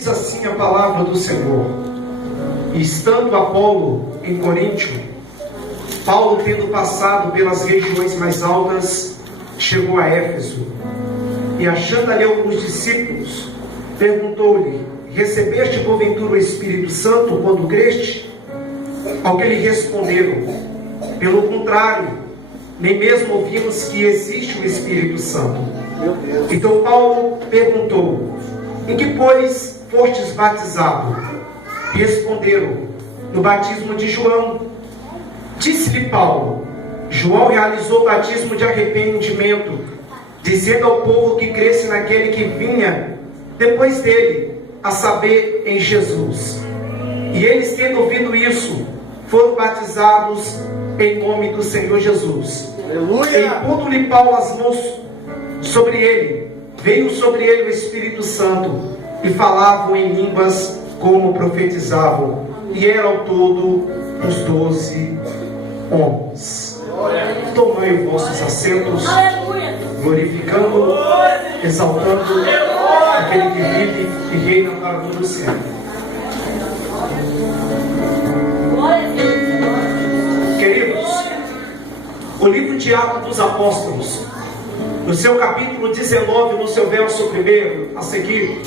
Diz assim a palavra do Senhor: e estando Apolo em Coríntio, Paulo, tendo passado pelas regiões mais altas, chegou a Éfeso, e achando ali alguns discípulos, perguntou-lhe: recebeste porventura o Espírito Santo quando creste? Ao que lhe responderam: pelo contrário, nem mesmo ouvimos que existe o Espírito Santo. Então Paulo perguntou: em que, pois, fostes batizado? Responderam: no batismo de João. Disse-lhe Paulo: João realizou o batismo de arrependimento, dizendo ao povo que cresce naquele que vinha depois dele, a saber, em Jesus. E eles, tendo ouvido isso, foram batizados em nome do Senhor Jesus. Aleluia! Impondo-lhe Paulo as mãos sobre ele, veio sobre ele o Espírito Santo, e falavam em línguas como profetizavam, e eram ao todo uns 12 homens. Tomai os vossos assentos, glorificando, exaltando aquele que vive e reina para todo sempre. Queridos, o livro de Atos dos Apóstolos, no seu capítulo 19, no seu verso 1 a seguir,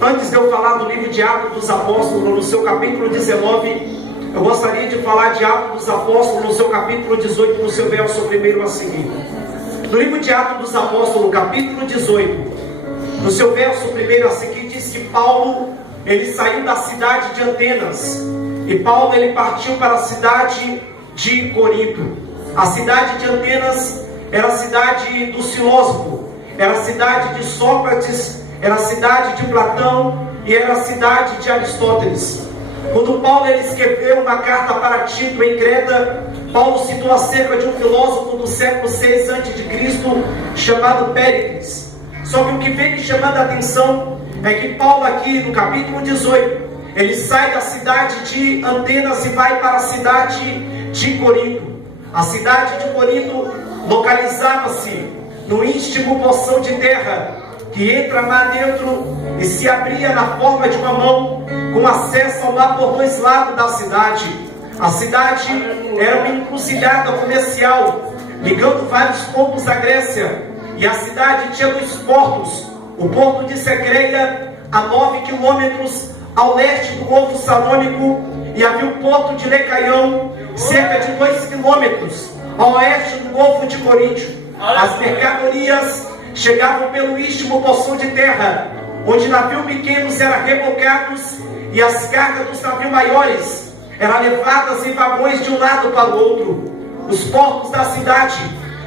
antes de eu falar do livro de Atos dos Apóstolos, no seu capítulo 19, eu gostaria de falar de Atos dos Apóstolos, no seu capítulo 18, no seu verso 1 a seguir. No livro de Atos dos Apóstolos, capítulo 18, no seu verso 1 a seguir, diz que Paulo, ele saiu da cidade de Atenas, e Paulo, ele partiu para a cidade de Corinto. A cidade de Atenas era a cidade do filósofo, era a cidade de Sócrates, era a cidade de Platão e era a cidade de Aristóteles. Quando Paulo, ele escreveu uma carta para Tito em Creta, Paulo citou acerca de um filósofo do século 6 a.C. chamado Péricles. Só que o que vem me chamando a atenção é que Paulo, aqui no capítulo 18, ele sai da cidade de Atenas e vai para a cidade de Corinto. A cidade de Corinto localizava-se no íntimo poção de terra que entra lá dentro e se abria na forma de uma mão, com acesso ao lado por dois lados da cidade. A cidade era uma encruzilhada comercial, ligando vários pontos da Grécia, e a cidade tinha dois portos: o porto de Secreia, a 9 quilômetros ao leste do Golfo Salônico, e havia o porto de Lecaião, cerca de 2 quilômetros ao oeste do Golfo de Coríntio. As mercadorias chegavam pelo istmo poção de terra, onde navios pequenos eram rebocados e as cargas dos navios maiores eram levadas em vagões de um lado para o outro. Os portos da cidade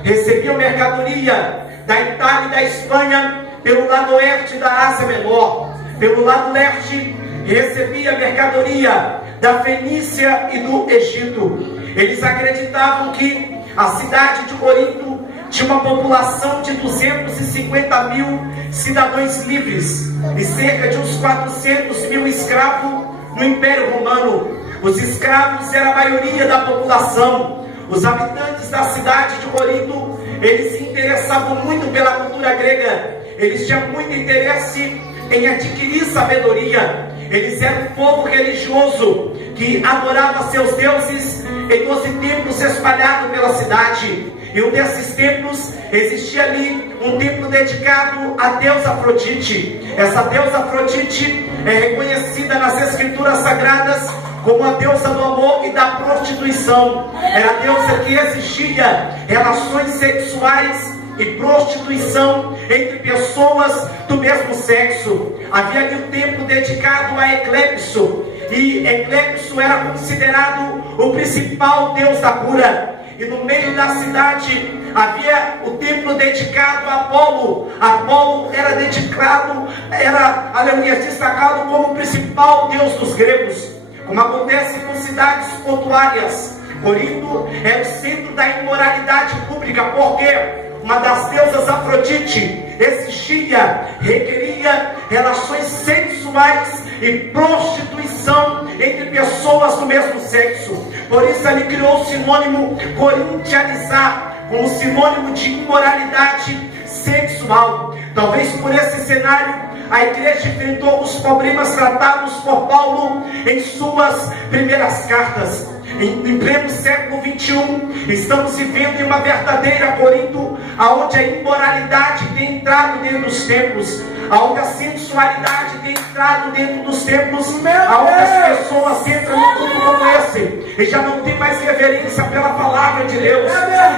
recebiam mercadoria da Itália e da Espanha pelo lado oeste da Ásia Menor. Pelo lado leste recebia mercadoria da Fenícia e do Egito. Eles acreditavam que a cidade de Corinto tinha uma população de 250 mil cidadãos livres e cerca de uns 400 mil escravos no Império Romano. Os escravos eram a maioria da população. Os habitantes da cidade de Corinto, eles se interessavam muito pela cultura grega. Eles tinham muito interesse em adquirir sabedoria. Eles eram um povo religioso que adorava seus deuses em 12 templos espalhados pela cidade. E um desses templos, existia ali um templo dedicado à deusa Afrodite. Essa deusa Afrodite é reconhecida nas escrituras sagradas como a deusa do amor e da prostituição. Era a deusa que exigia relações sexuais e prostituição entre pessoas do mesmo sexo. Havia ali um templo dedicado a Eclépso, e Eclépso era considerado o principal deus da cura. E no meio da cidade havia o templo dedicado a Apolo. Apolo era destacado como o principal deus dos gregos. Como acontece com cidades portuárias, Corinto é o centro da imoralidade pública, porque uma das deusas Afrodite requeria relações sexuais e prostituição entre pessoas do mesmo sexo. Por isso ele criou o sinônimo corintianizar, como sinônimo de imoralidade sexual. Talvez por esse cenário a igreja enfrentou os problemas tratados por Paulo em suas primeiras cartas. Em pleno século 21, estamos vivendo em uma verdadeira Corinto, aonde a imoralidade tem entrado dentro dos templos, aonde a sensualidade tem entrado dentro dos templos, aonde as pessoas entram em tudo como esse e já não tem mais reverência pela palavra de Deus.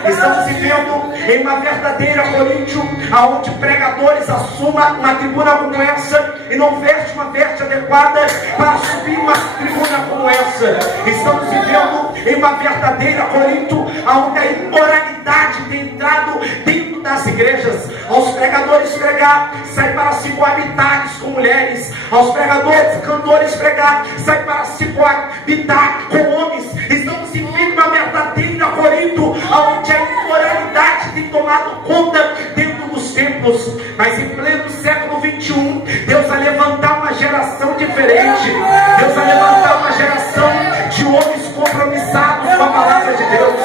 Estamos vivendo em uma verdadeira Coríntio, aonde pregadores assumam uma tribuna como essa e não vestem uma veste adequada para subir uma tribuna como essa. Estamos vivendo em uma verdadeira Corinto, aonde a imoralidade tem entrado dentro das igrejas. Aos pregadores pregar, sai para se coabitar com mulheres. Aos pregadores, cantores pregar, sai para se coabitar com homens. Estamos vivendo uma verdadeira Corinto, onde a imoralidade tem tomado conta dentro dos templos. Mas em pleno século 21, Deus vai levantar uma geração diferente. Deus vai levantar uma geração de homens compromissados com a palavra de Deus.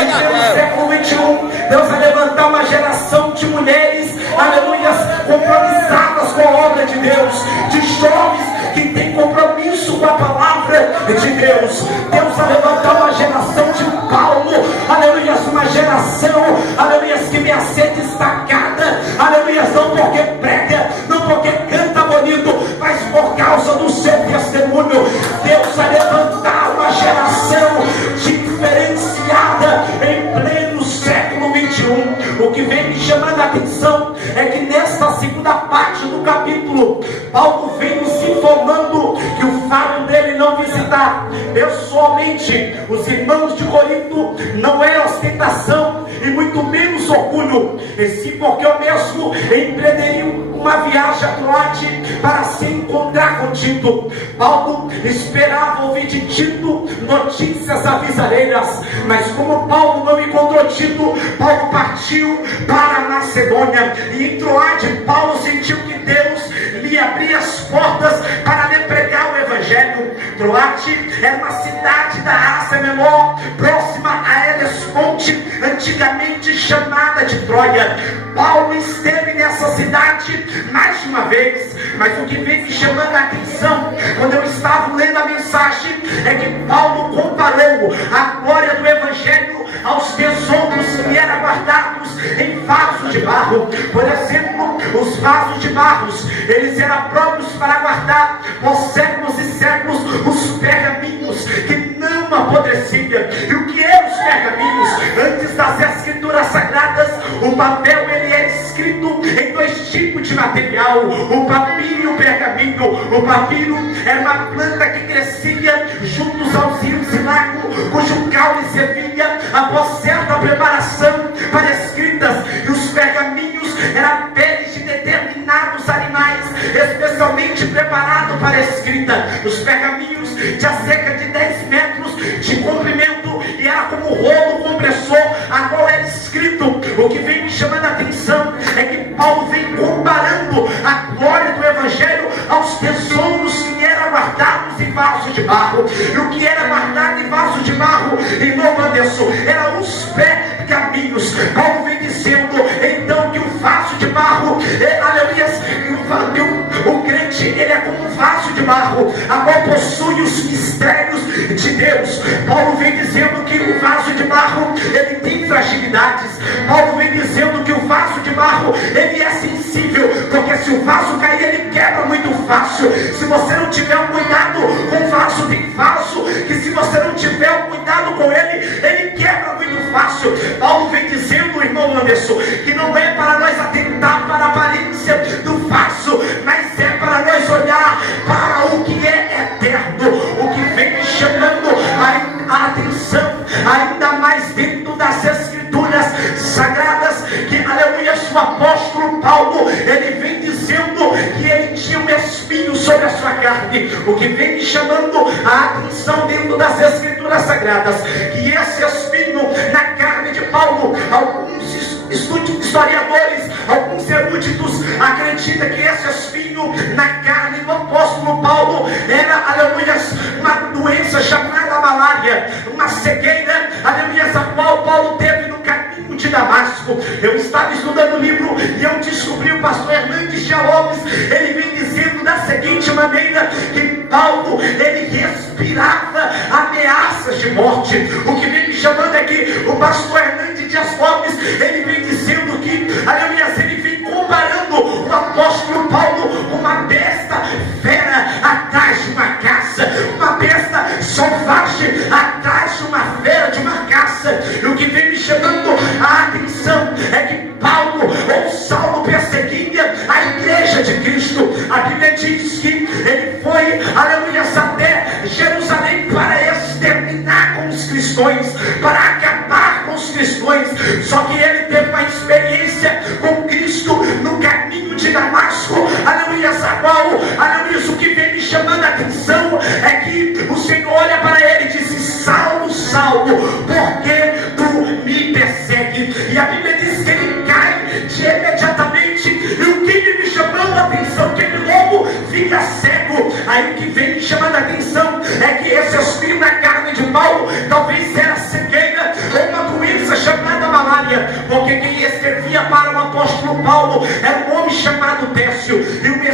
Em pleno século 21, Deus vai levantar uma geração de mulheres, aleluias, compromissadas com a obra de Deus, de jovens que têm compromisso com a palavra de Deus. Deus vai levantar uma geração de Paulo, aleluias, uma geração, aleluias, que venha a ser destacada, aleluias, não porque prega, não porque canta bonito, mas por causa do seu testemunho. Deus vai levantar uma geração diferenciada em pleno século 21. O que vem me chamando a atenção é que nesta segunda parte do capítulo, Paulo vem nos informando que o fato dele não visitar pessoalmente os irmãos de Corinto não é ostentação e muito menos orgulho, e sim porque eu mesmo empreenderia uma viagem a Troade para se encontrar com Tito. Paulo esperava ouvir de Tito notícias avisareiras, mas como Paulo não encontrou Tito, Paulo partiu para a Macedônia, e em Troade Paulo sentiu que Deus lhe abria as portas para lhe pregar o Evangelho. Troade era uma cidade da Ásia Menor, próxima a Helesponte, antigamente chamada de Troia. Paulo esteve nessa cidade mais de uma vez, mas o que vem me chamando a atenção quando eu estava lendo a mensagem é que Paulo comparou a glória do Evangelho aos tesouros que eram guardados em vasos de barro. Por exemplo, os vasos de barro, eles eram próprios para guardar por séculos e séculos os pergaminhos que não apodreciam. E o que eram os pergaminhos? Antes das escrituras sagradas, o papel ele é escrito em dois tipos de material, o papiro e o pergaminho. O papiro era uma planta que crescia juntos aos rios e lagos, cujo caule servia após certa preparação para escritas, e os pergaminhos eram peles de determinados animais especialmente preparados para a escrita. Os pergaminhos tinham cerca de 10 metros de comprimento e era como um rolo compressor a qual era escrito. O que vem me chamando a atenção é que Paulo vem comparando a glória do Evangelho aos tesouros que eram guardados em vasos de barro. E o que era guardado em vasos de barro, irmão Anderson, eram os pergaminhos. Paulo vem dizendo então que o vaso de barro, aleluias, o crente ele é como um vaso de barro, a qual possui os mistérios de Deus. Paulo vem dizendo que o vaso de barro ele tem fragilidades. Paulo vem dizendo que o vaso de barro ele é sensível, porque se o vaso cair ele quebra muito fácil. Se você não tiver um cuidado com o vaso, tem vaso que se você não tiver um cuidado com ele quebra muito fácil. Paulo vem dizendo, irmão Anderson, que não é para nós atentar para a aparência do vaso, mas é para nós olhar para o que é eterno. O que vem chamando a atenção ainda mais dentro das escrituras sagradas, que aleluia, o apóstolo Paulo ele vem dizendo que ele tinha um espinho sobre a sua carne. O que vem me chamando a atenção dentro das escrituras sagradas, que esse espinho na carne de Paulo, alguns historiadores, alguns eruditos acreditam que esse espinho na carne do apóstolo Paulo era, aleluia, uma doença chamada malária, uma cegueira, aleluia, a qual Paulo teve no caminho de Damasco. Eu estava estudando o livro e eu descobri o pastor Hernandes Dias Lopes, ele vem da seguinte maneira, que Paulo, ele respirava ameaças de morte. O que vem me chamando é que o pastor Hernandes Dias Gomes, ele vem dizendo que, aleluia, ele vem comparando o apóstolo Paulo com uma besta fera atrás de uma caça, uma besta selvagem atrás de uma fera, de uma caça. E o que vem me chamando a atenção é que Paulo ou Saulo perseguia a igreja de Cristo. A Bíblia diz que ele foi, aleluia, até Jerusalém para exterminar com os cristãos, para acabar com os cristãos. Só que ele teve uma experiência com Cristo no caminho de Damasco, aleluia, Saulo, aleluia. O que vem me chamando a atenção é que o Senhor olha para ele e diz: Saulo, Saulo, por que tu me persegue? E a Bíblia diz que ele cai imediatamente. E o que me chamando a atenção, que ele logo fica cego. Aí o que vem me chamando a atenção é que esse espinho na carne de Paulo talvez era cegueira ou uma doença chamada malária, porque quem escrevia para o apóstolo Paulo era um homem chamado Tércio. E o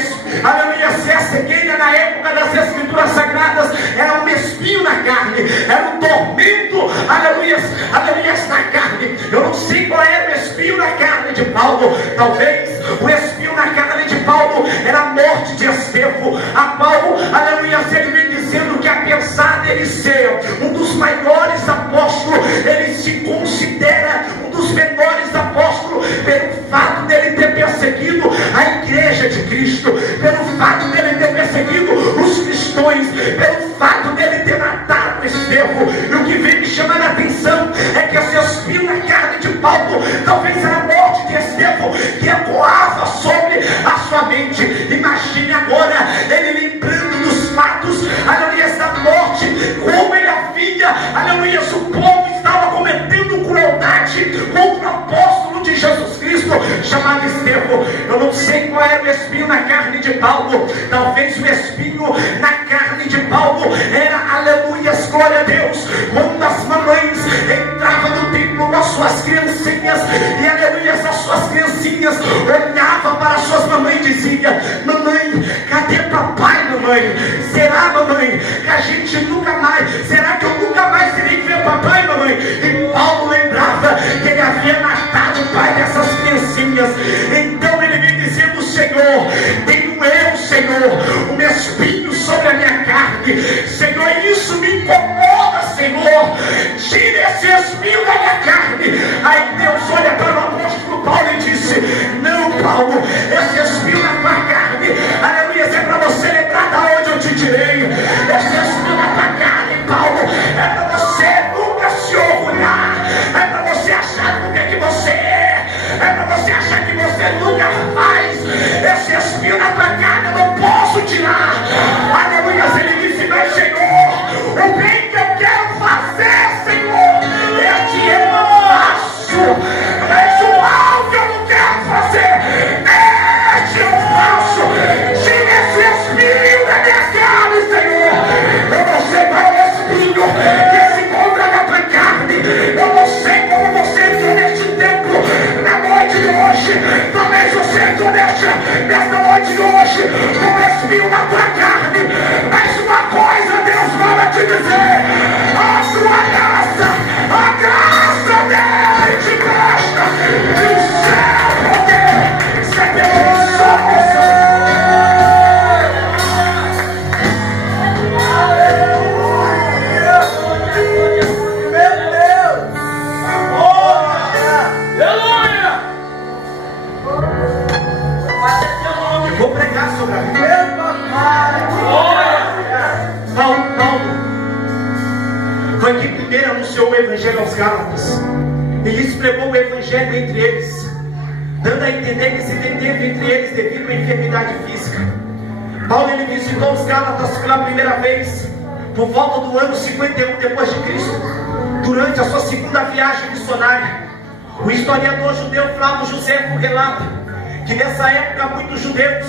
aleluia, se a cegueira na época das escrituras sagradas era um espinho na carne, era um tormento, aleluia, aleluia, na carne. Eu não sei qual era o espinho na carne de Paulo. Talvez o espinho na carne de Paulo era a morte de Estevão. A Paulo, aleluia, ele vem dizendo que apesar dele ser um dos maiores apóstolos, ele se considera um dos menores apóstolos pelo fato dele ter perseguido a igreja de Cristo, pelo fato dele ter perseguido os cristãos, pelo fato dele ter matado Estevão. E o que vem me chamando a atenção é que esse espinho na carne de Paulo talvez era a morte de Estevão que ecoava sobre a sua mente. Imagine agora ele lembrando dos fatos, aleluia, da morte, como ele havia, aleluia, o povo estava cometendo crueldade contra o apóstolo de Jesus Cristo chamado Estevão. Eu não sei qual era o espinho na carne de Paulo. Talvez o espinho na carne de Paulo era, aleluia, glória a Deus, quando as mamães entravam no templo com as suas criancinhas, e aleluia, as suas criancinhas olhavam para as suas mamães e diziam: mamãe, cadê papai, mamãe? Será, mamãe, que a gente nunca mais, será que eu nunca mais irei ver papai, mamãe? E Paulo lembrava que ele havia matado o pai dessas criancinhas. Então ele vem dizendo: Senhor, tenho eu, Senhor, um espinho sobre a minha carne, Senhor, isso me incomoda, Senhor, tira esse espinho da minha carne. Aí Deus olha para o apóstolo Paulo e disse: não, Paulo, esse espinho na tua carne, aleluia, é para você lembrar da onde eu te tirei. Esse espinho na tua carne, Paulo, é para você nunca se orgulhar, é para você achar o que você é para você achar que você nunca faz. Esse espinho na tua carne eu não posso tirar. Aleluia, ele disse: mas Senhor, o bem que eu quero fazer, Senhor, este eu não faço, mas o mal que eu não quero fazer, este eu faço. Tira esse espinho da minha carne, Senhor. Eu não sei qual é o espinho que se encontra na tua carne. Eu não sei como você entrou neste templo na noite de hoje. Talvez você entrou nesta noite de hoje com o espinho na tua carne. Mas uma coisa Deus manda te dizer: a sua graça dele te basta, e o seu poder se aperfeiçoa com você. Vou pregar sobre a vida. Paulo foi quem primeiro anunciou o Evangelho aos Gálatas. E lhes pregou o Evangelho entre eles, dando a entender que se deteve entre eles devido à enfermidade física. Paulo ele visitou os Gálatas pela primeira vez por volta do ano 51 depois de Cristo, durante a sua segunda viagem missionária. O historiador judeu Flávio Josefo relata que nessa época muitos judeus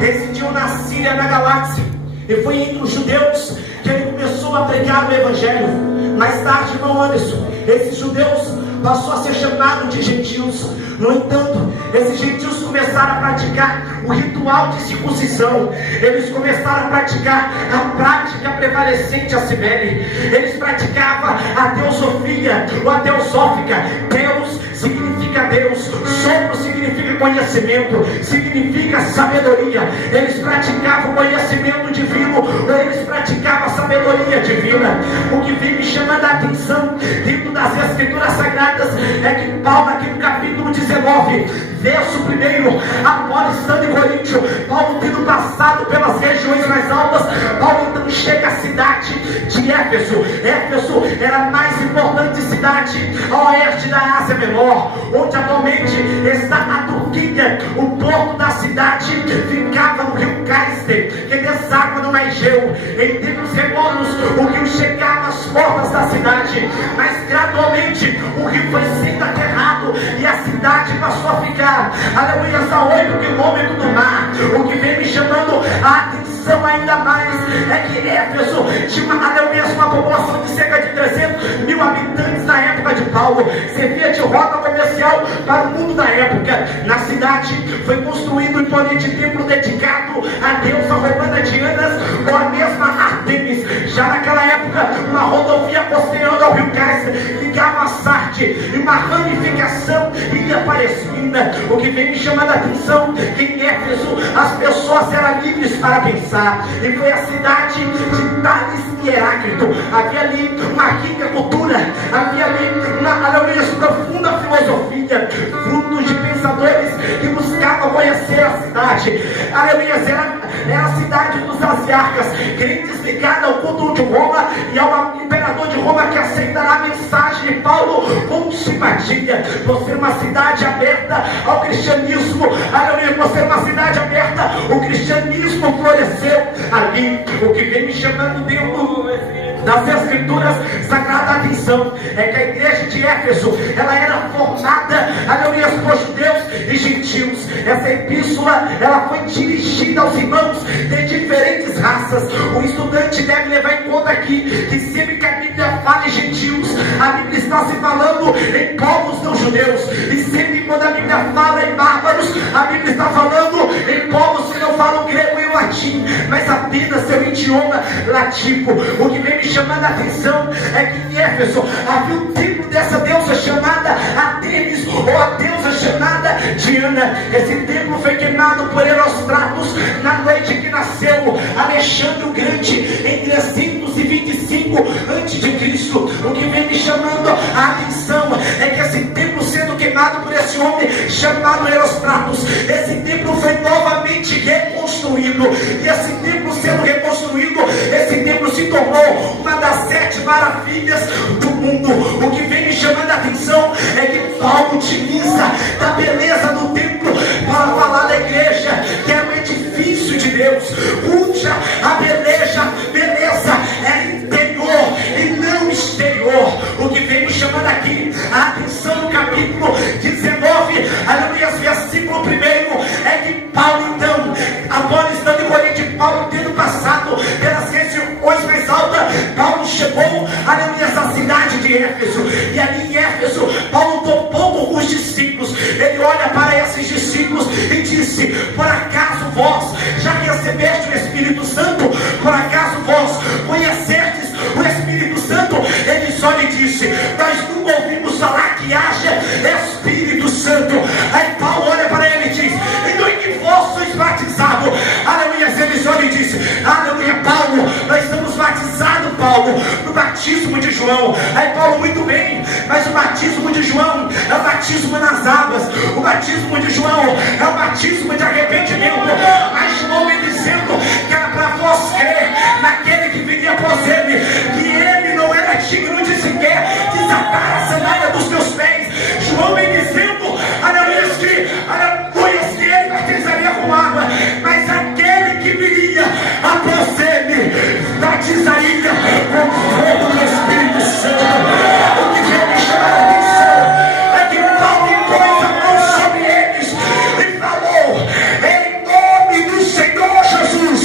residiam na Síria, na Galácia, e foi entre os judeus que ele começou a pregar o Evangelho. Mais tarde, irmão Anderson, esses judeus passou a ser chamado de gentios. No entanto, esses gentios começaram a praticar o ritual de circuncisão. Eles começaram a praticar a prática prevalecente a Cibele. Eles praticavam a teosofia ou a teosófica. Deus significa Deus, sopro significa conhecimento, significa sabedoria. Eles praticavam o conhecimento divino, ou eles praticavam a sabedoria divina. O que vem me chamando a atenção dentro das Escrituras Sagradas é que Paulo, aqui no capítulo 19, verso 1, após estando em Coríntio, Paulo tendo passado pelas regiões mais altas, Paulo então chega à cidade de Éfeso. Éfeso era a mais importante cidade a oeste da Ásia Menor, onde atualmente está a Turquia. O porto da cidade ficava no rio Cálice, que deságua no Egeu. Em tempos remotos, o rio chegava às portas da cidade, mas gradualmente o rio foi sendo aterrado e a cidade passou a ficar, aleluia, a 8 quilômetros do mar. O que vem me chamando a atenção ainda mais é que Éfeso tinha, aleluia, uma população de cerca de 300 mil habitantes na época de Paulo. Servia de rota comercial para o mundo da época. Na cidade foi construído um imponente templo dedicado à deusa romana Diana, ou a mesma Artemis. Já naquela época, uma rodovia costeando ao rio Cálice ligava a Sardes, e uma ramificação ia para Esmina. O que vem me chamando a atenção que em Éfeso as pessoas eram livres para pensar, e foi a cidade de Tales e Heráclito. Havia ali uma rica cultura, havia ali uma, aleluia, profunda filosofia, frutos de pensadores que buscavam conhecer a cidade. Aleluia, era a cidade dos asiarcas, crentes ligados ao culto de Roma e ao imperador de Roma, que aceitará a mensagem de Paulo com simpatia. Por ser uma cidade aberta ao cristianismo, aleluia, por ser uma cidade aberta, o cristianismo floresceu ali. O que vem me chamando dentro das Escrituras Sagradas a atenção é que a igreja de Éfeso, ela era formada, aleluia, por judeus e gentios. Essa epístola, ela foi dirigida aos irmãos de diferentes raças. O estudante deve levar em conta aqui que sempre que a Bíblia fala em gentios, a Bíblia está se falando em povos não judeus, e sempre quando a Bíblia fala em bárbaros, a Bíblia está falando em povos que não falam grego e latim, mas apenas seu idioma lativo. O que vem me chamando a atenção é que em Éfeso havia um templo dessa deusa chamada Artemis, ou a deusa chamada Diana. Esse templo foi queimado por Herostratus na noite que nasceu Alexandre o Grande, em 325 a.C. O que vem me chamando a atenção é que esse templo sendo queimado por esse homem chamado Herostratus, esse templo foi novamente reconstruído, e esse templo sendo reconstruído, esse templo se tornou uma das 7 maravilhas do mundo. O que vem me chamando a atenção é que Paulo utiliza da beleza do templo para falar da igreja, que é um edifício de Deus, cuja a beleza é interior e não exterior. O que vem me chamando aqui a atenção no capítulo 19, aleluia, versículo 1, é que Paulo então, agora estando em Corinto, Paulo tendo passado pelas regiões mais altas, Paulo chegou, aleluia, essa cidade de Éfeso, e ali em Éfeso, Paulo topou com os discípulos. Ele olha para esses discípulos e disse: por acaso vós já recebeste o Espírito Santo? Por acaso vós conhecestes o Espírito Santo? Ele só lhe disse: nós nunca ouvimos falar que haja Espírito Santo. Aí Paulo olha para ele e diz: então em que vós sois batizados? Aleluia. Ele só lhe disse: aleluia, Paulo, nós estamos batizados, Paulo, no batismo de João. Aí Paulo: muito bem, mas o batismo de João é o batismo nas águas, o batismo de João é o batismo de arrependimento, mas João vem dizendo que era para vós crer naquele que viria após ele, que ele não era digno de sequer desatar a sandália dos teus pés. João vem dizendo, aleluia, que ele batizaria com água, mas aquele que viria após ele batizaria com fogo do Espírito Santo. O que vem me chamar a atenção é que Paulo impôs a mão sobre eles e falou: em nome do Senhor Jesus,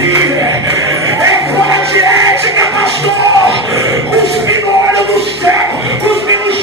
É fora de ética, pastor. Cuspe no olho do cego, cuspe no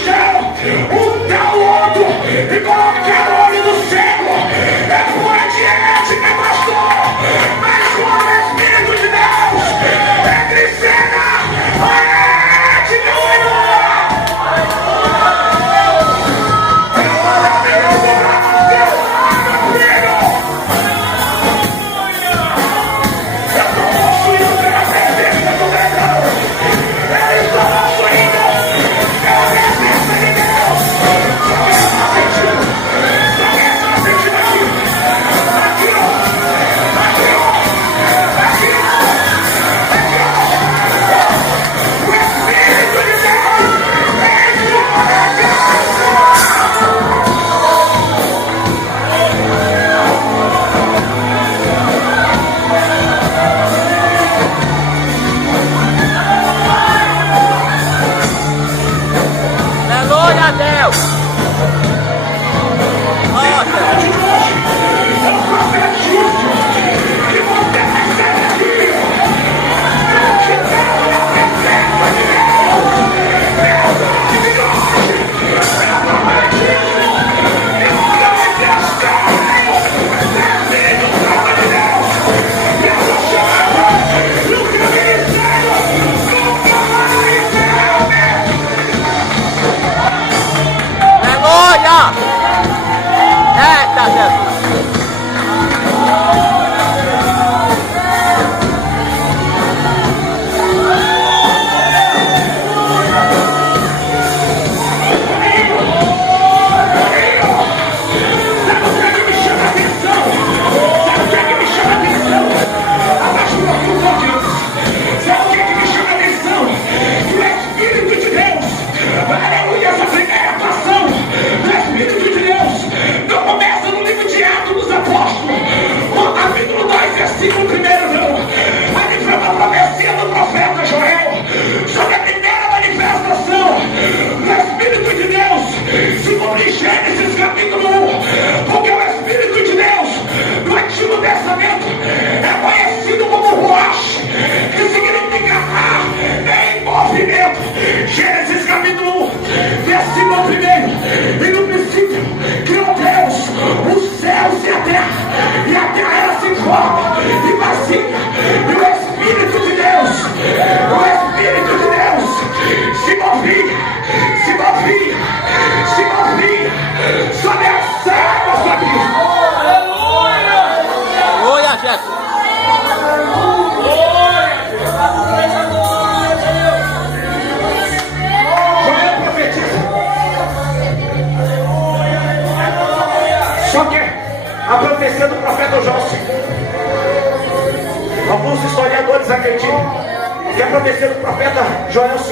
que a profecia do profeta Joel 2,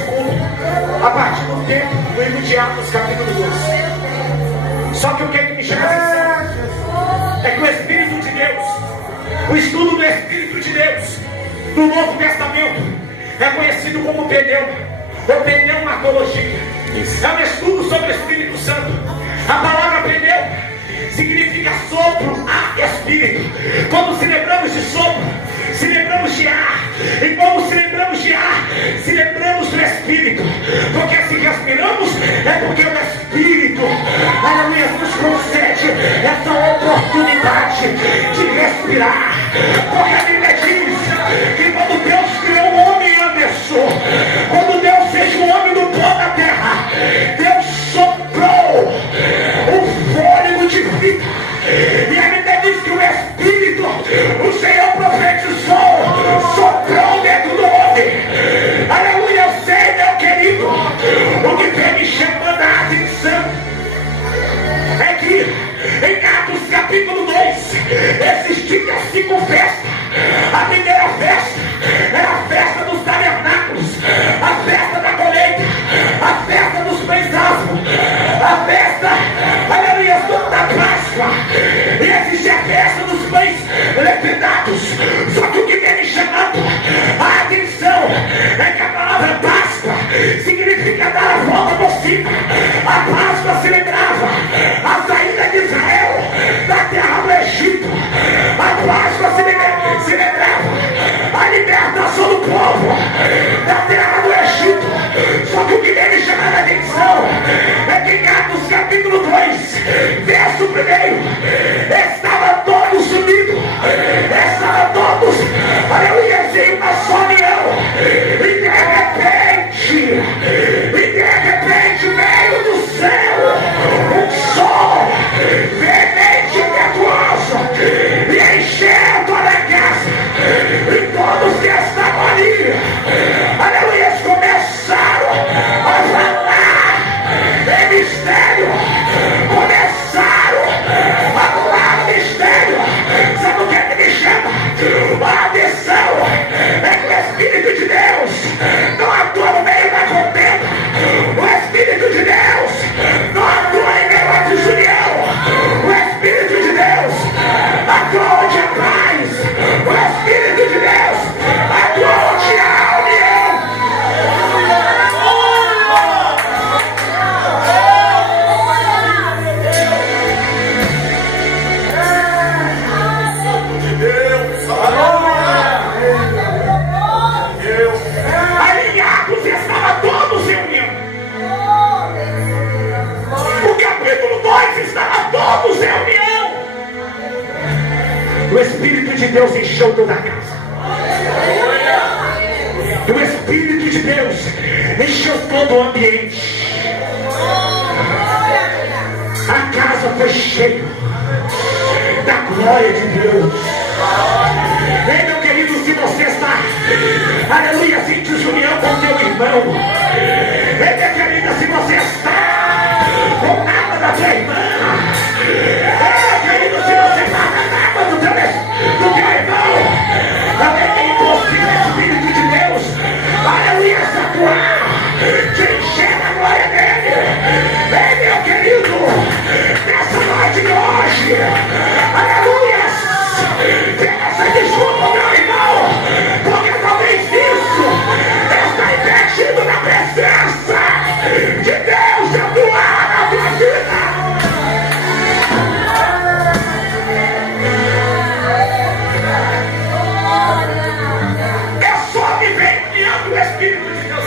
a partir do tempo do livro de Atos, capítulo 2. Só que o que me chama a atenção é que o Espírito de Deus, o estudo do Espírito de Deus no Novo Testamento é conhecido como pneuma, ou pneumatologia. É um estudo sobre o Espírito Santo. A palavra pneuma significa sopro, ar, espírito. Quando celebramos de sopro, celebramos de ar. E quando celebramos de ar, celebramos do Espírito. Porque se respiramos, é porque o Espírito, aleluia, nos concede essa oportunidade de respirar. Porque a Bíblia diz que quando Deus criou o homem, Anderson, quando Deus fez o homem do pó da terra, Deus soprou o fôlego de vida. E a Bíblia diz que o Espírito, o Senhor profetizou, soprou dentro do homem. Aleluia, eu sei, meu querido, o que vem me chamando a atenção é que em Atos capítulo 2 existia 5 festas. A primeira festa era a festa dos tabernáculos, a festa da colheita, a festa dos pães asmos, a festa, aleluia, da Páscoa. E existia a festa dos pães levedados. Só que o que vem me chamando a atenção é que a palavra Páscoa significa dar a volta por cima. A Páscoa celebrava a saída de Israel da terra do Egito. A Páscoa celebrava a libertação do povo da terra do Egito. Só que o que vem me chamar a atenção é que em Atos capítulo 2, verso 1, estavam todos unidos, estavam todos, aleluia, em uma só união. E de repente veio do céu um sol veemente e impetuoso e encheu toda a casa. E todos que estavam ali, aleluia, começaram a falar em mistério, começaram a falar em mistério. Sabe o que é que me chama a atenção? É que o Espírito de Deus não atua no meio da contenda. O Espírito de Deus não atua em meio à desunião. O Espírito de Deus atua onde há paz. O Espírito de Deus atua onde há união. Alinhados estavam todos em união. O capítulo 2 estava todos em união. O Espírito de Deus encheu toda a casa. O Espírito de Deus encheu todo o ambiente. A casa foi cheia da glória de Deus. Ei, meu querido, se você está, aleluia, sem desunião com teu irmão. Ei, minha querida, se você está com nada da tua irmã. Ei, meu querido, se você está com nada do teu irmão. Também é impossível o Espírito de Deus, aleluia, atuar, te encher da glória dele. Ei, meu querido, nessa noite de hoje, aleluia, peça desculpa, meu irmão, porque talvez isso está impedindo da presença de Deus atuar na tua vida. É só viver união do Espírito de Deus.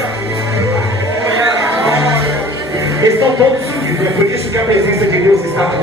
Estão todos unidos, é por isso que a presença de Deus está aqui.